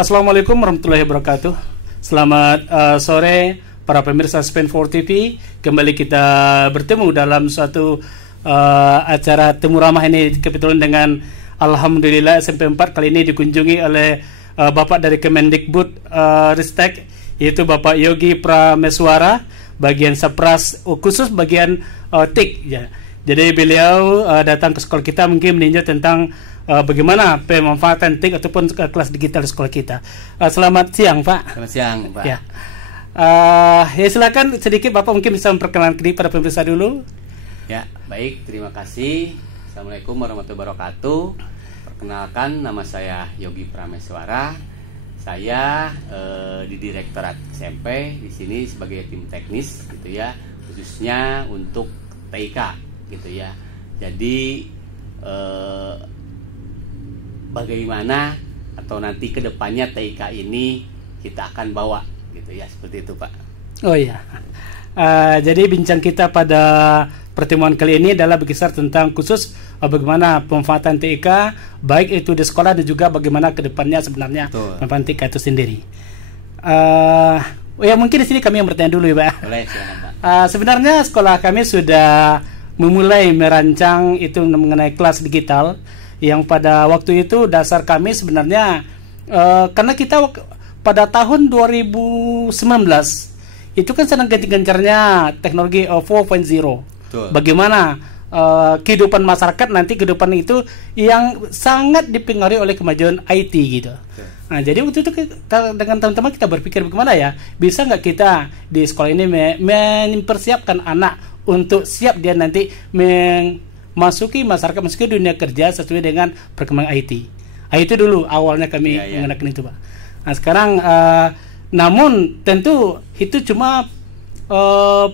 Assalamualaikum warahmatullahi wabarakatuh. Selamat sore para pemirsa Span4 TV. Kembali kita bertemu dalam suatu acara temu ramah ini, kebetulan dengan alhamdulillah SMP 4 kali ini dikunjungi oleh Bapak dari Kemendikbud Ristek, yaitu Bapak Yogi Prameswara, bagian Sapras, khusus bagian TIK ya. Jadi beliau datang ke sekolah kita mungkin meninjau tentang bagaimana pemanfaatan TIK ataupun kelas digital di sekolah kita. Selamat siang, Pak. Selamat siang, Pak. Ya. Ya, silakan sedikit Bapak mungkin bisa memperkenalkan diri pada pemirsa dulu. Ya, baik, terima kasih. Assalamualaikum warahmatullahi wabarakatuh. Perkenalkan, nama saya Yogi Prameswara. Saya di Direktorat SMP di sini sebagai tim teknis gitu ya, khususnya untuk TIK gitu ya. Jadi bagaimana atau nanti kedepannya TIK ini kita akan bawa gitu ya, seperti itu, Pak. Oh iya. Jadi bincang kita pada pertemuan kali ini adalah berkisar tentang khusus bagaimana pemanfaatan TIK, baik itu di sekolah dan juga bagaimana kedepannya sebenarnya pemanfaatan TIK itu sendiri. Ya mungkin di sini kami yang bertanya dulu ya, Pak. Boleh, silakan, Pak. Sebenarnya sekolah kami sudah memulai merancang itu mengenai kelas digital, yang pada waktu itu dasar kami sebenarnya karena kita pada tahun 2019 itu kan sedang gencar-gencarnya teknologi 4.0. Bagaimana kehidupan masyarakat nanti kehidupan itu yang sangat dipengaruhi oleh kemajuan IT gitu. Nah, jadi waktu itu kita, dengan teman-teman kita berpikir bagaimana ya bisa nggak kita di sekolah ini mempersiapkan anak untuk siap dia nanti memasuki masyarakat, masuki dunia kerja sesuai dengan perkembangan IT. Itu dulu awalnya kami menggunakan itu, Pak. Nah sekarang namun tentu itu cuma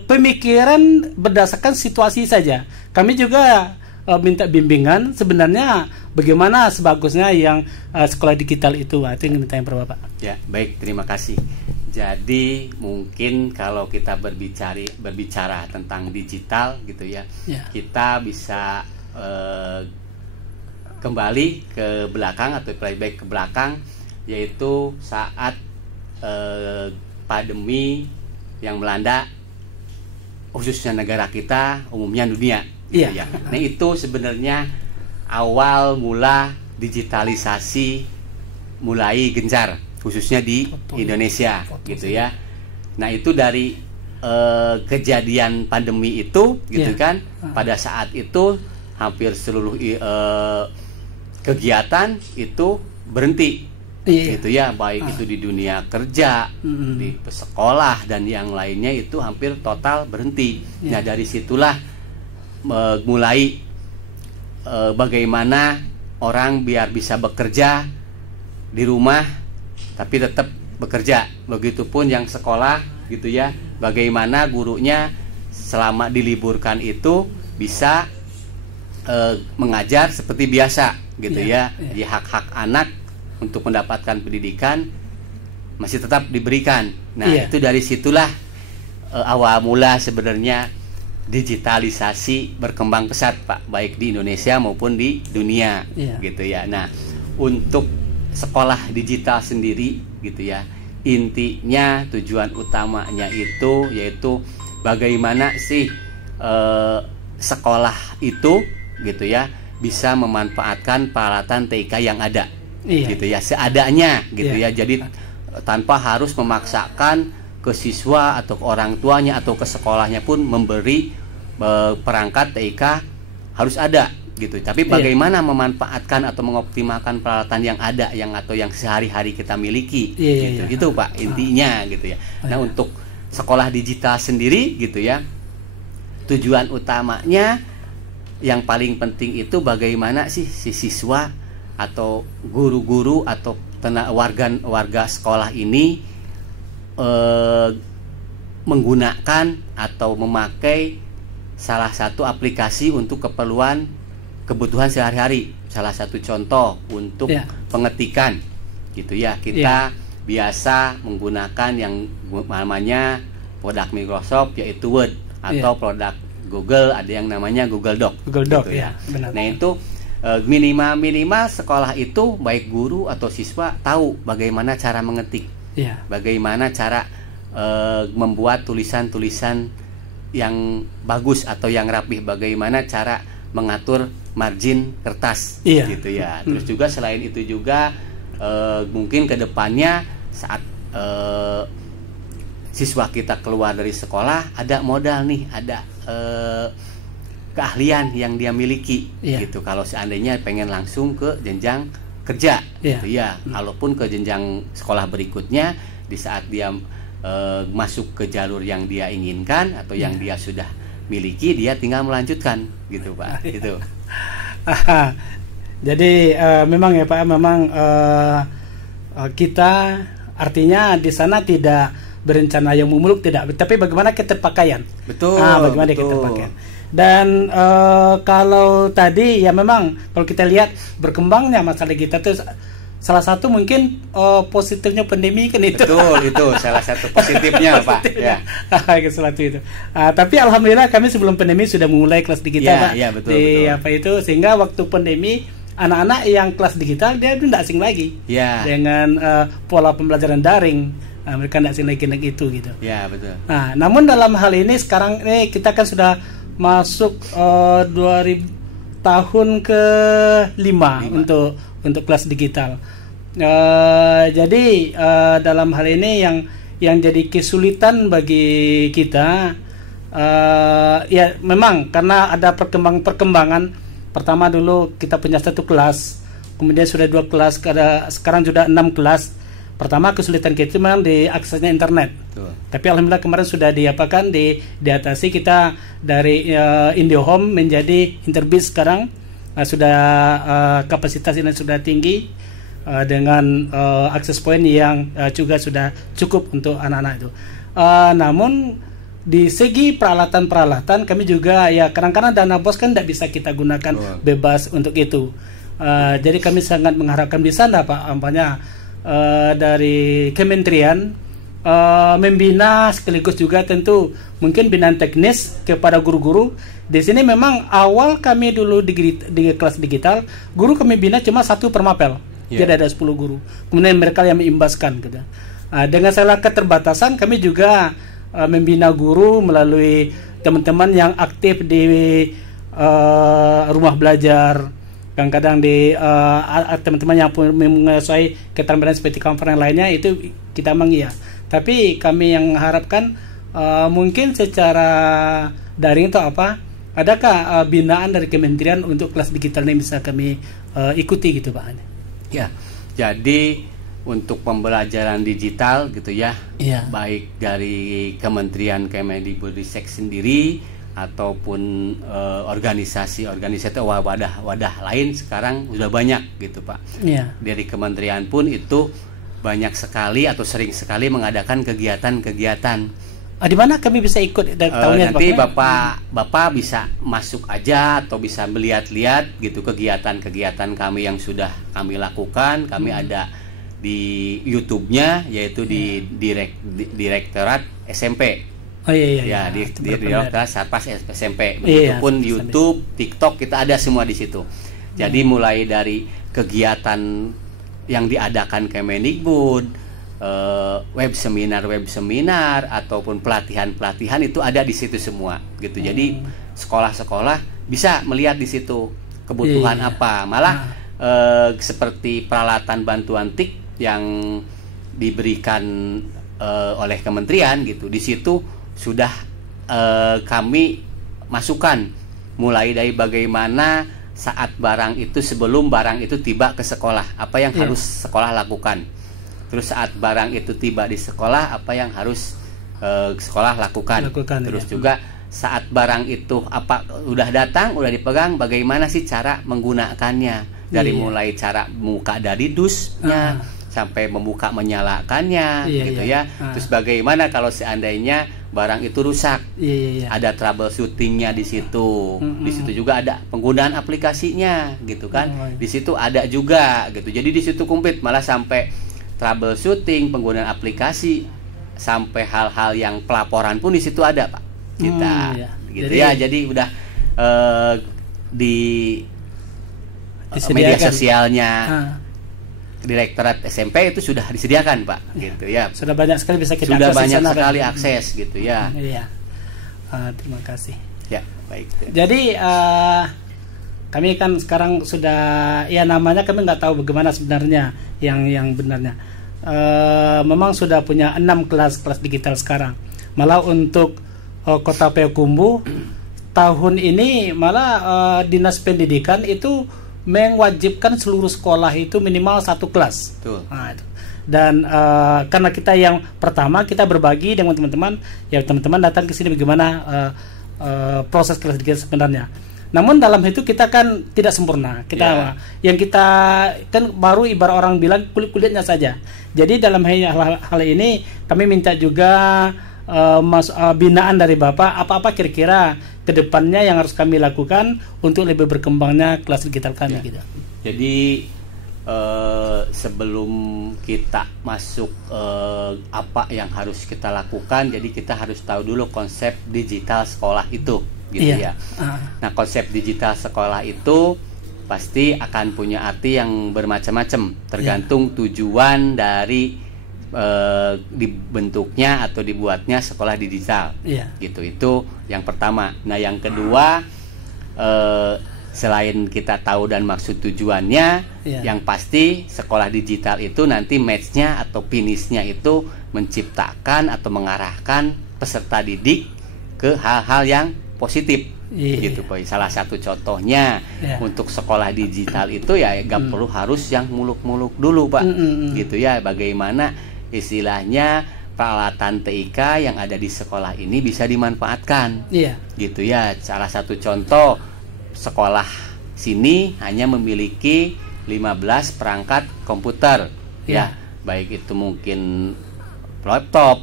pemikiran berdasarkan situasi saja. Kami juga minta bimbingan sebenarnya bagaimana sebagusnya yang sekolah digital itu. Itu yang minta yang Bapak. Ya, baik, terima kasih. Jadi mungkin kalau kita berbicara tentang digital gitu ya, kita bisa kembali ke belakang atau flashback ke belakang, yaitu saat pandemi yang melanda khususnya negara kita, umumnya dunia. Gitu ya. Nah itu sebenarnya awal mula digitalisasi mulai gencar, khususnya di Indonesia gitu ya. Nah itu dari kejadian pandemi itu gitu kan, pada saat itu hampir seluruh kegiatan itu berhenti gitu ya, baik itu di dunia kerja, di sekolah dan yang lainnya itu hampir total berhenti. Nah dari situlah mulai bagaimana orang biar bisa bekerja di rumah tapi tetap bekerja. Begitupun yang sekolah gitu ya, bagaimana gurunya selama diliburkan itu bisa mengajar seperti biasa gitu ya. Jadi hak-hak anak untuk mendapatkan pendidikan masih tetap diberikan. Nah itu dari situlah awal mula sebenarnya digitalisasi berkembang pesat, Pak, baik di Indonesia maupun di dunia gitu ya. Nah untuk sekolah digital sendiri gitu ya, intinya tujuan utamanya itu yaitu bagaimana sih sekolah itu gitu ya bisa memanfaatkan peralatan TIK yang ada gitu ya, seadanya gitu ya. Jadi tanpa harus memaksakan ke siswa atau ke orang tuanya atau ke sekolahnya pun memberi perangkat TIK harus ada gitu. Tapi bagaimana memanfaatkan atau mengoptimalkan peralatan yang ada atau yang sehari-hari kita miliki gitu. Itu Pak intinya gitu ya. Nah untuk sekolah digital sendiri gitu ya, tujuan utamanya yang paling penting itu bagaimana sih si siswa atau guru-guru atau warga sekolah ini menggunakan atau memakai salah satu aplikasi untuk kebutuhan sehari-hari. Salah satu contoh untuk pengetikan gitu ya, kita biasa menggunakan yang namanya produk Microsoft yaitu Word, atau produk Google ada yang namanya Google Doc gitu ya. Benar. Nah itu minimal sekolah itu baik guru atau siswa tahu bagaimana cara mengetik, bagaimana cara membuat tulisan-tulisan yang bagus atau yang rapih, bagaimana cara mengatur margin kertas, gitu ya. Terus juga selain itu juga mungkin kedepannya saat siswa kita keluar dari sekolah ada modal nih, ada keahlian yang dia miliki, gitu. Kalau seandainya pengen langsung ke jenjang kerja, gitu ya. Kalaupun ke jenjang sekolah berikutnya, di saat dia masuk ke jalur yang dia inginkan atau yang dia sudah miliki, dia tinggal melanjutkan, gitu Pak. Gitu. Jadi memang ya Pak, memang kita artinya di sana tidak berencana yang muluk, tidak, tapi bagaimana keterpakaian. Betul. Bagaimana keterpakaian. Dan kalau tadi ya memang kalau kita lihat berkembangnya masalah kita tuh salah satu mungkin positifnya pandemi kan itu. Betul, itu salah satu positifnya Pak. Ya. Sesuatu itu. Tapi alhamdulillah kami sebelum pandemi sudah memulai kelas digital Pak. Betul, di betul. apa itu, sehingga waktu pandemi anak-anak yang kelas digital dia itu tidak asing lagi dengan pola pembelajaran daring. Mereka tidak asing lagi dengan itu gitu. Ya betul. Nah, namun dalam hal ini sekarang ini kita kan sudah masuk 2000 tahun ke-5 untuk kelas digital. Jadi dalam hal ini yang jadi kesulitan bagi kita ya memang karena ada perkembangan. Pertama dulu kita punya 1 kelas, kemudian sudah 2 kelas, sekarang sudah 6 kelas. Pertama kesulitan kita memang di aksesnya internet. Betul. Tapi alhamdulillah kemarin sudah diatasi kita dari IndiHome menjadi Interbis sekarang. Sudah kapasitas ini sudah tinggi dengan akses point yang juga sudah cukup untuk anak-anak itu. Namun di segi peralatan kami juga ya kadang-kadang dana BOS kan tidak bisa kita gunakan bebas untuk itu. Jadi kami sangat mengharapkan di sana Pak, dari kementerian membina sekaligus juga tentu mungkin binaan teknis kepada guru-guru. Di sini memang awal kami dulu di kelas digital, guru kami bina cuma 1 per mapel. Jadi ada 10 guru. Kemudian mereka yang mengimbaskan gitu. Dengan salah keterbatasan kami juga membina guru melalui teman-teman yang aktif di rumah belajar. Kadang-kadang di teman-teman yang menguasai keterampilan seperti conference lainnya itu kita memang iya. Tapi kami yang harapkan mungkin secara daring atau apa, adakah binaan dari kementerian untuk kelas digital ini bisa kami ikuti gitu Pak? Ya, jadi untuk pembelajaran digital gitu ya, baik dari Kementerian Kemendikbudristek sendiri ataupun organisasi atau wadah lain sekarang sudah banyak gitu Pak. Dari kementerian pun itu banyak sekali atau sering sekali mengadakan kegiatan-kegiatan. Di mana kami bisa ikut nanti Bapak bisa masuk aja atau bisa melihat-lihat gitu kegiatan-kegiatan kami yang sudah kami lakukan. Kami ada di YouTube-nya, yaitu di Direktorat SMP. Di Direktorat Satpas SMP. Begitupun YouTube, TikTok kita ada semua di situ. Jadi mulai dari kegiatan yang diadakan Kemendikbud, web seminar ataupun pelatihan itu ada di situ semua gitu. Jadi sekolah-sekolah bisa melihat di situ kebutuhan apa. Malah seperti peralatan bantuan TIK yang diberikan oleh kementerian gitu, di situ sudah kami masukkan mulai dari bagaimana saat barang itu, sebelum barang itu tiba ke sekolah, apa yang harus sekolah lakukan. Terus saat barang itu tiba di sekolah, apa yang harus sekolah lakukan. Terus juga saat barang itu udah datang, udah dipegang, bagaimana sih cara menggunakannya. Dari mulai cara buka dari dusnya sampai membuka menyalakannya gitu ya. Terus bagaimana kalau seandainya barang itu rusak, ada troubleshootingnya di situ. Di situ juga ada penggunaan aplikasinya gitu kan. Di situ ada juga gitu. Jadi di situ komplit, malah sampai troubleshooting, penggunaan aplikasi, sampai hal-hal yang pelaporan pun di situ ada Pak. Kita gitu. Jadi udah media sosialnya Direktorat SMP itu sudah disediakan, Pak, gitu ya. Sudah banyak sekali bisa kita sudah akses banyak sekali akses gitu ya. Iya. Terima kasih. Ya, baik. Jadi kami kan sekarang sudah, ya namanya kami nggak tahu bagaimana sebenarnya yang benarnya. Memang sudah punya 6 kelas digital sekarang. Malah untuk Kota Payakumbuh tahun ini malah Dinas Pendidikan itu mewajibkan seluruh sekolah itu minimal 1 kelas. Nah, itu. Dan karena kita yang pertama, kita berbagi dengan teman-teman, ya teman-teman datang ke sini bagaimana proses kelas digital sebenarnya. Namun dalam itu kita kan tidak sempurna. Yang kita kan baru ibarat orang bilang kulit-kulitnya saja. Jadi dalam hal ini kami minta juga binaan dari Bapak, apa-apa kira-kira kedepannya yang harus kami lakukan untuk lebih berkembangnya kelas digital kami. Gitu. Jadi sebelum kita masuk apa yang harus kita lakukan, jadi kita harus tahu dulu konsep digital sekolah itu. Gitu ya. Nah, konsep digital sekolah itu pasti akan punya arti yang bermacam-macam, tergantung tujuan dari dibentuknya atau dibuatnya sekolah digital. Gitu, itu yang pertama. Nah, yang kedua, selain kita tahu dan maksud tujuannya, yang pasti sekolah digital itu nanti match-nya atau finish-nya itu menciptakan atau mengarahkan peserta didik ke hal-hal yang positif, gitu, Boy. Salah satu contohnya untuk sekolah digital itu ya gak perlu harus yang muluk-muluk dulu, Pak, gitu ya. Bagaimana istilahnya peralatan TIK yang ada di sekolah ini bisa dimanfaatkan, gitu ya. Salah satu contoh, sekolah sini hanya memiliki 15 perangkat komputer, ya, baik itu mungkin laptop,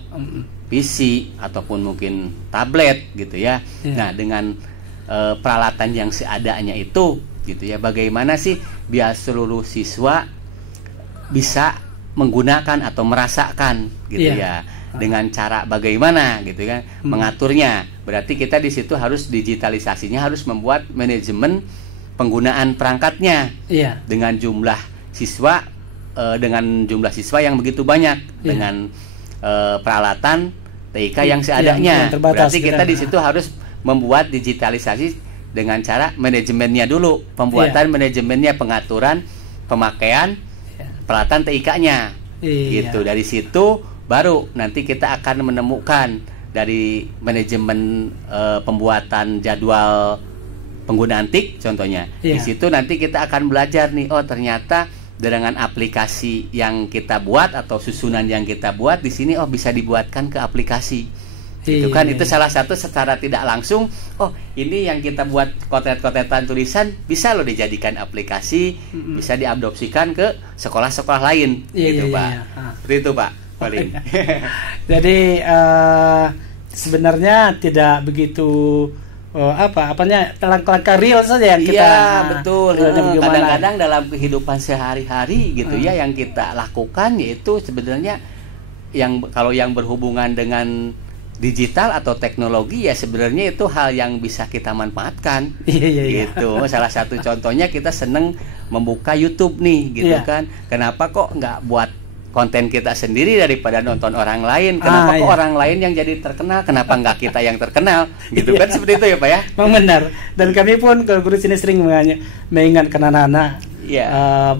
PC ataupun mungkin tablet, gitu ya. Nah, dengan peralatan yang seadanya itu, gitu ya, bagaimana sih biar seluruh siswa bisa menggunakan atau merasakan, gitu ya, dengan cara bagaimana, gitu kan, mengaturnya. Berarti kita di situ harus digitalisasinya, harus membuat manajemen penggunaan perangkatnya dengan jumlah siswa yang begitu banyak, dengan peralatan TIK yang seadanya. Berarti kita di situ harus membuat digitalisasi dengan cara manajemennya dulu, pembuatan manajemennya, pengaturan pemakaian peralatan TIK-nya. Gitu. Dari situ baru nanti kita akan menemukan dari manajemen pembuatan jadwal penggunaan TIK contohnya. Di situ nanti kita akan belajar nih, oh ternyata dengan aplikasi yang kita buat atau susunan yang kita buat di sini, oh bisa dibuatkan ke aplikasi. Gitu kan, itu salah satu secara tidak langsung, oh ini yang kita buat kotet-kotetan tulisan bisa loh dijadikan aplikasi, bisa diadopsikan ke sekolah-sekolah lain, gitu Pak. Seperti itu Pak, paling. Jadi sebenarnya tidak begitu langkah real saja yang kita. Betul. Kadang-kadang dalam kehidupan sehari-hari gitu ya, yang kita lakukan yaitu sebenarnya kalau yang berhubungan dengan digital atau teknologi ya sebenarnya itu hal yang bisa kita manfaatkan. Gitu. Salah satu contohnya kita seneng membuka YouTube nih, gitu kan. Kenapa kok nggak buat konten kita sendiri daripada nonton orang lain? Kenapa kok orang lain yang jadi terkenal? Kenapa nggak kita yang terkenal? Gitu kan, seperti itu ya Pak ya? Memang benar. Dan kami pun guru sini sering mengingatkan anak-anak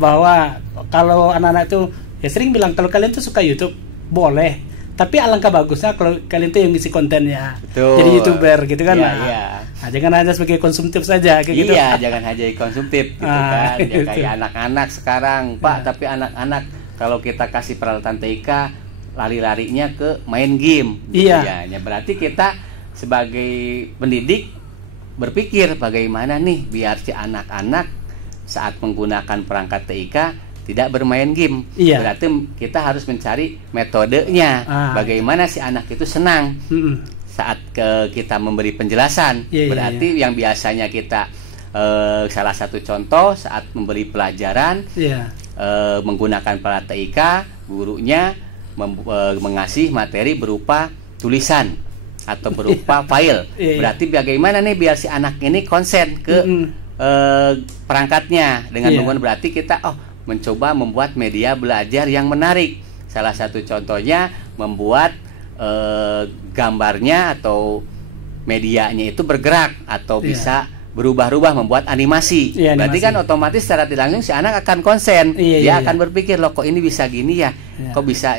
bahwa kalau anak-anak itu ya sering bilang, kalau kalian tuh suka YouTube boleh, tapi alangkah bagusnya kalau kalian tuh yang ngisi kontennya. Betul. Jadi YouTuber gitu kan. Nah, jangan hanya sebagai konsumtif saja kayak gitu. Jangan hanya konsumtif gitu kan. Ya, kayak anak-anak sekarang, Pak, tapi anak-anak kalau kita kasih peralatan TIK lari-larinya ke main game gitu ya. Berarti kita sebagai pendidik berpikir bagaimana nih biar si anak-anak saat menggunakan perangkat TIK tidak bermain game. Berarti kita harus mencari metodenya, bagaimana si anak itu senang saat kita memberi penjelasan. Berarti yang biasanya kita salah satu contoh saat memberi pelajaran menggunakan peralatan TIK, gurunya mengasih materi berupa tulisan atau berupa file. Berarti bagaimana nih biar si anak ini konsen ke perangkatnya. Dengan menggunakan berarti kita mencoba membuat media belajar yang menarik. Salah satu contohnya membuat gambarnya atau medianya itu bergerak atau bisa berubah-ubah, membuat animasi. Berarti kan otomatis secara tidak langsung si anak akan konsen. Dia akan berpikir, loh kok ini bisa gini ya, kok bisa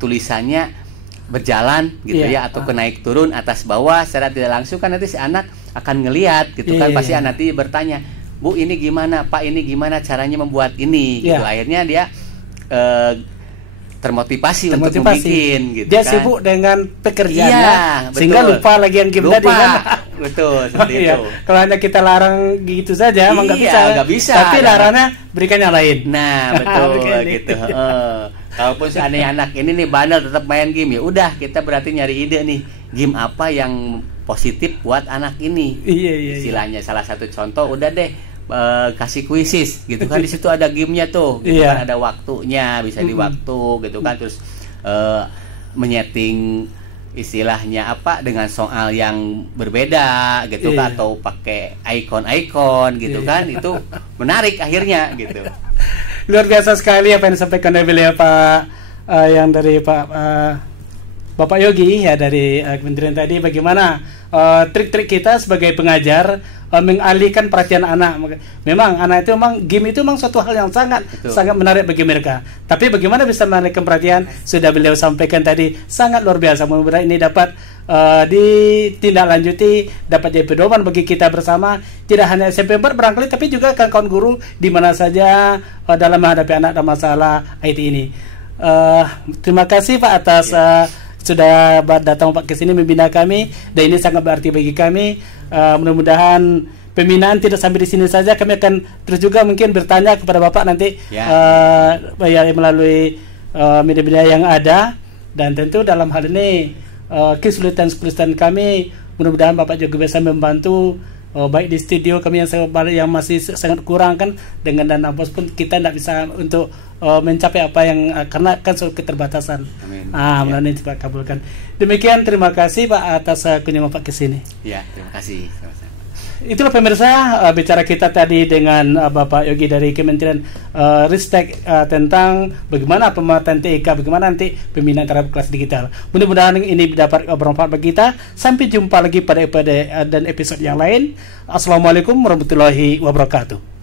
tulisannya berjalan gitu ya, atau naik turun atas bawah secara tidak langsung. Kan nanti si anak akan ngelihat gitu kan, pasti nanti bertanya, Bu ini gimana, Pak ini gimana caranya membuat ini gitu. Akhirnya dia termotivasi untuk membuat gitu. Dia sibuk dengan pekerjaannya sehingga lupa lagi yang game tadi kan. Betul, seperti itu. Kalau hanya kita larang gitu saja emang nggak bisa. Tapi larangnya berikan yang lain. Nah, betul gitu. Kalaupun seandainya anak ini nih bandel tetap main game, ya udah kita berarti nyari ide nih, game apa yang positif buat anak ini. Istilahnya salah satu contoh udah deh kasih kuisis gitu kan, di situ ada gamenya tuh gitu kan, ada waktunya, bisa di waktu gitu kan, terus menyeting istilahnya apa dengan soal yang berbeda gitu kan, atau pakai ikon-ikon gitu kan, itu menarik akhirnya gitu. Luar biasa sekali apa yang disampaikan oleh beliau Pak yang dari Bapak Yogi ya dari Kementerian tadi, bagaimana trik-trik kita sebagai pengajar mengalihkan perhatian anak. Memang anak itu game itu suatu hal yang sangat menarik bagi mereka. Tapi bagaimana bisa mengalihkan perhatian, sudah beliau sampaikan tadi, sangat luar biasa. Mudah-mudahan ini dapat ditindaklanjuti, dapat jadi pedoman bagi kita bersama, tidak hanya SMP 4 barangkali, tapi juga kawan-kawan guru di mana saja dalam menghadapi anak dalam masalah IT ini. Terima kasih Pak atas sudah datang Pak ke sini membina kami, dan ini sangat berarti bagi kami. Mudah-mudahan pembinaan tidak sampai di sini saja, kami akan terus juga mungkin bertanya kepada Bapak nanti melalui media-media yang ada, dan tentu dalam hal ini kesulitan kami, mudah-mudahan Bapak juga bisa membantu, baik di studio kami yang masih sangat kurang kan, dengan dana bos pun kita tidak bisa untuk mencapai apa yang karena kan soal keterbatasan. Mudah-mudahan ini Pak kabulkan. Demikian, terima kasih Pak atas kunjungan Pak ke sini. Ya, terima kasih. Itulah pemirsa bicara kita tadi dengan Bapak Yogi dari Kementerian Ristek tentang bagaimana pemanfaatan TIK, bagaimana nanti pembinaan terhadap kelas digital. Mudah-mudahan ini dapat bermanfaat bagi kita. Sampai jumpa lagi pada episode yang lain. Assalamualaikum warahmatullahi wabarakatuh.